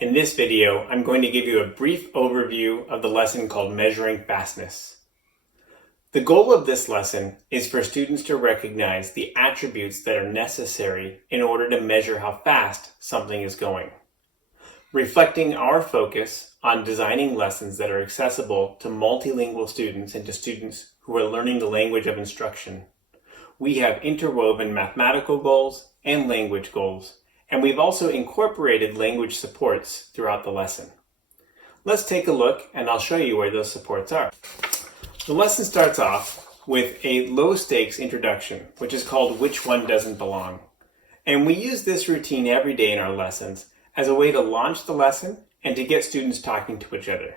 In this video, I'm going to give you a brief overview of the lesson called Measuring Fastness. The goal of this lesson is for students to recognize the attributes that are necessary in order to measure how fast something is going. Reflecting our focus on designing lessons that are accessible to multilingual students and to students who are learning the language of instruction, we have interwoven mathematical goals and language goals, and we've also incorporated language supports throughout the lesson. Let's take a look and I'll show you where those supports are. The lesson starts off with a low-stakes introduction, which is called Which One Doesn't Belong? And we use this routine every day in our lessons as a way to launch the lesson and to get students talking to each other.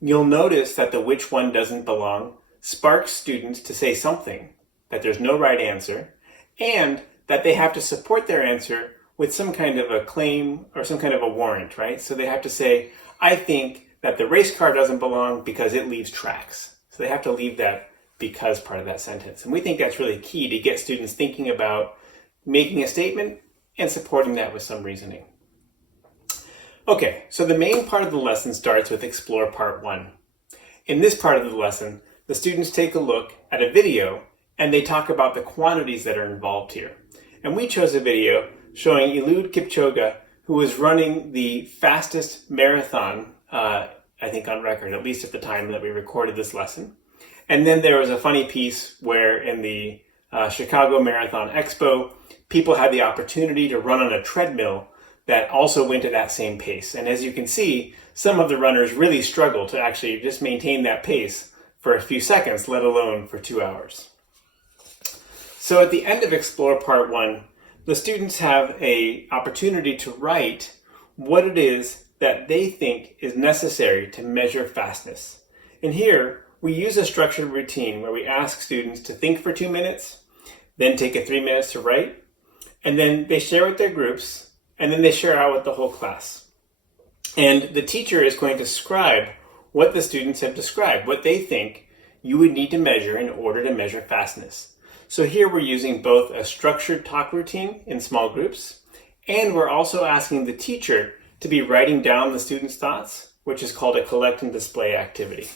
You'll notice that the Which One Doesn't Belong sparks students to say something, that there's no right answer, and that they have to support their answer with some kind of a claim or some kind of a warrant, right? So they have to say, I think that the race car doesn't belong because it leaves tracks. So they have to leave that because part of that sentence. And we think that's really key to get students thinking about making a statement and supporting that with some reasoning. Okay, so the main part of the lesson starts with Explore Part 1. In this part of the lesson, the students take a look at a video and they talk about the quantities that are involved here. And we chose a video showing Eliud Kipchoge, who was running the fastest marathon, I think on record, at least at the time that we recorded this lesson. And then there was a funny piece where in the Chicago Marathon Expo, people had the opportunity to run on a treadmill that also went at that same pace. And as you can see, some of the runners really struggle to actually just maintain that pace for a few seconds, let alone for 2 hours. So at the end of Explore Part 1, the students have an opportunity to write what it is that they think is necessary to measure fastness. And here, we use a structured routine where we ask students to think for 2 minutes, then take a 3 minutes to write, and then they share with their groups, and then they share out with the whole class. And the teacher is going to scribe what the students have described, what they think you would need to measure in order to measure fastness. So here we're using both a structured talk routine in small groups, and we're also asking the teacher to be writing down the students' thoughts, which is called a collect and display activity.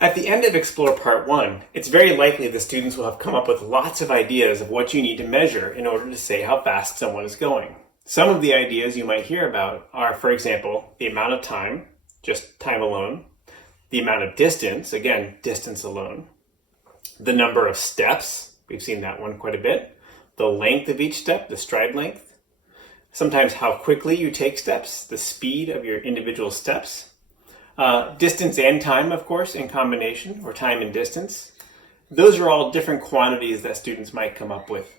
At the end of Explore Part 1, it's very likely the students will have come up with lots of ideas of what you need to measure in order to say how fast someone is going. Some of the ideas you might hear about are, for example, the amount of time, just time alone, the amount of distance, again, distance alone, the number of steps, we've seen that one quite a bit, the length of each step, the stride length, sometimes how quickly you take steps, the speed of your individual steps, distance and time, of course, in combination, or time and distance. Those are all different quantities that students might come up with.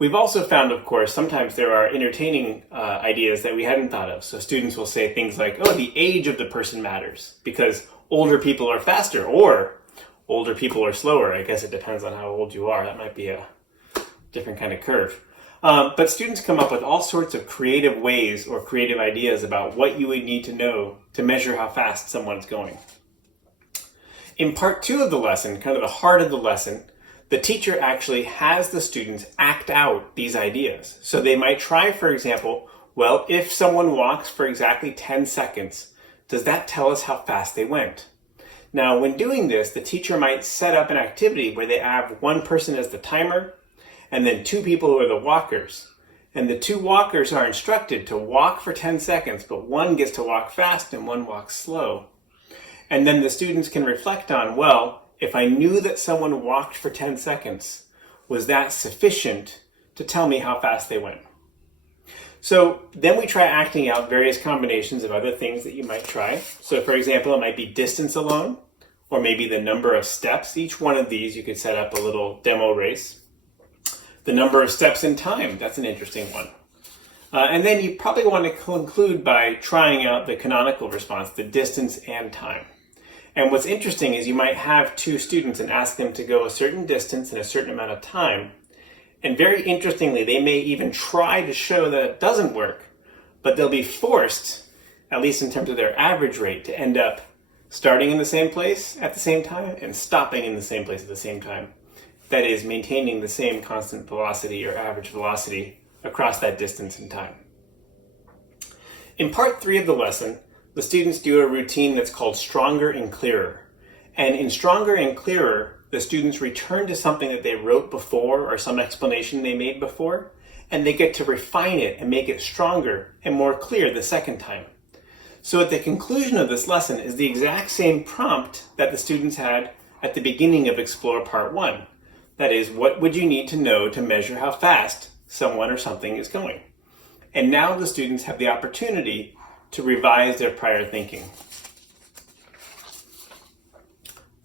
We've also found, of course, sometimes there are entertaining ideas that we hadn't thought of. So students will say things like, oh, the age of the person matters because older people are faster, or older people are slower. I guess it depends on how old you are. That might be a different kind of curve. But students come up with all sorts of creative ways or creative ideas about what you would need to know to measure how fast someone's going. In part 2 of the lesson, kind of the heart of the lesson, the teacher actually has the students act out these ideas. So they might try, for example, well, if someone walks for exactly 10 seconds, does that tell us how fast they went? Now, when doing this, the teacher might set up an activity where they have one person as the timer and then 2 people who are the walkers. And the 2 walkers are instructed to walk for 10 seconds, but one gets to walk fast and one walks slow. And then the students can reflect on, well, if I knew that someone walked for 10 seconds, was that sufficient to tell me how fast they went? So then we try acting out various combinations of other things that you might try. So for example, it might be distance alone, or maybe the number of steps. Each one of these, you could set up a little demo race. The number of steps in time, that's an interesting one. And then you probably want to conclude by trying out the canonical response, the distance and time. And what's interesting is you might have 2 students and ask them to go a certain distance in a certain amount of time. And very interestingly, they may even try to show that it doesn't work, but they'll be forced, at least in terms of their average rate, to end up starting in the same place at the same time and stopping in the same place at the same time. That is, maintaining the same constant velocity or average velocity across that distance and time. In part 3 of the lesson, the students do a routine that's called Stronger and Clearer. And in Stronger and Clearer, the students return to something that they wrote before or some explanation they made before, and they get to refine it and make it stronger and more clear the second time. So at the conclusion of this lesson is the exact same prompt that the students had at the beginning of Explore Part 1. That is, what would you need to know to measure how fast someone or something is going? And now the students have the opportunity to revise their prior thinking.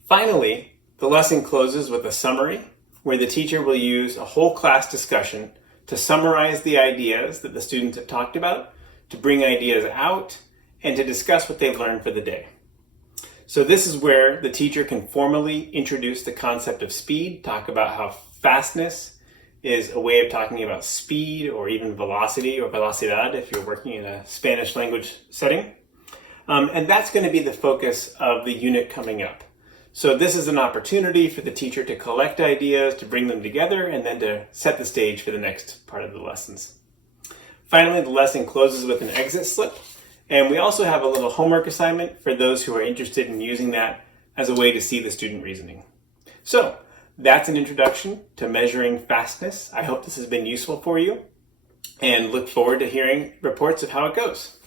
Finally, the lesson closes with a summary where the teacher will use a whole class discussion to summarize the ideas that the students have talked about, to bring ideas out, and to discuss what they've learned for the day. So this is where the teacher can formally introduce the concept of speed, talk about how fastness is a way of talking about speed or even velocity or velocidad if you're working in a Spanish language setting. And that's going to be the focus of the unit coming up. So this is an opportunity for the teacher to collect ideas, to bring them together, and then to set the stage for the next part of the lessons. Finally, the lesson closes with an exit slip. And we also have a little homework assignment for those who are interested in using that as a way to see the student reasoning. So that's an introduction to measuring fastness. I hope this has been useful for you and look forward to hearing reports of how it goes.